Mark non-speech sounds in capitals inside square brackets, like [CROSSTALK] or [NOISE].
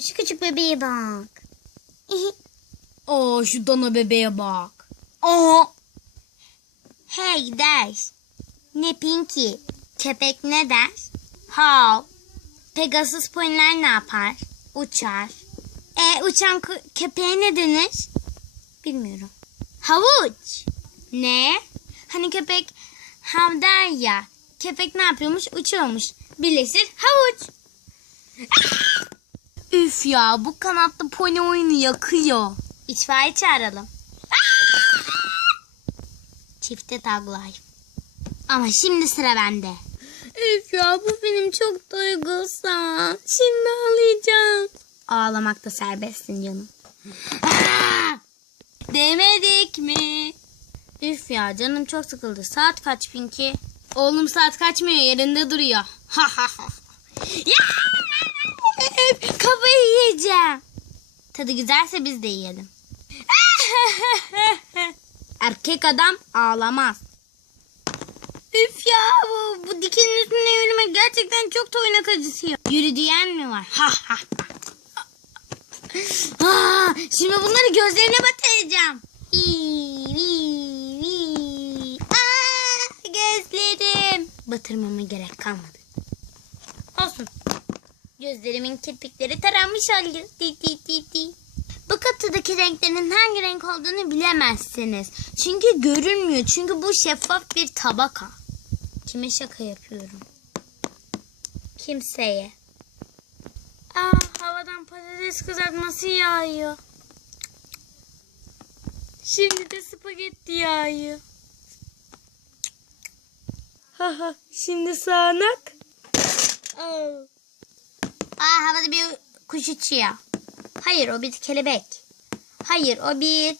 Şu küçük bebeğe bak. [LAUGHS] Aa şu dana bebeğe bak. Aa. Hey der. Ne Pinky? Köpek ne der? How? Pegasus poniler ne yapar? Uçar. E uçan kö- köpeğe ne denir? Bilmiyorum. Havuç. Ne? Hani köpek hav der ya. Köpek ne yapıyormuş? Uçuyormuş. Birleşir havuç. Üf ya bu kanatlı pony oyunu yakıyor. İtfaiye çağıralım. Çifte tag life. Ama şimdi sıra bende. Üf ya bu film çok duygusal. Şimdi ağlayacağım. Ağlamakta serbestsin canım. Demedik mi? Üf ya canım çok sıkıldı. Saat kaç Pinky? Oğlum saat kaçmıyor yerinde duruyor. Ha ha ha. Ya! Tadı güzelse biz de yiyelim. [LAUGHS] Erkek adam ağlamaz. Üf ya bu, bu dikenin üstüne yürümek gerçekten çok toynak acıtıyor. Yürü diyen mi var? Ha ha. Aa, şimdi bunları gözlerine batıracağım. Vii, vii, vii. Aa, gözlerim. Batırmama gerek kalmadı. Gözlerimin kirpikleri taranmış oldu. Di, di, di, di. Bu kutusundaki renklerin hangi renk olduğunu bilemezsiniz. Çünkü görünmüyor. Çünkü bu şeffaf bir tabaka. Kime şaka yapıyorum? Kimseye. Aa, havadan patates kızartması yağıyor. Şimdi de spagetti yağıyor. Ha ha şimdi sağanak. Aa. Aa, havada bir kuş uçuyor. Hayır o bir kelebek. Hayır o bir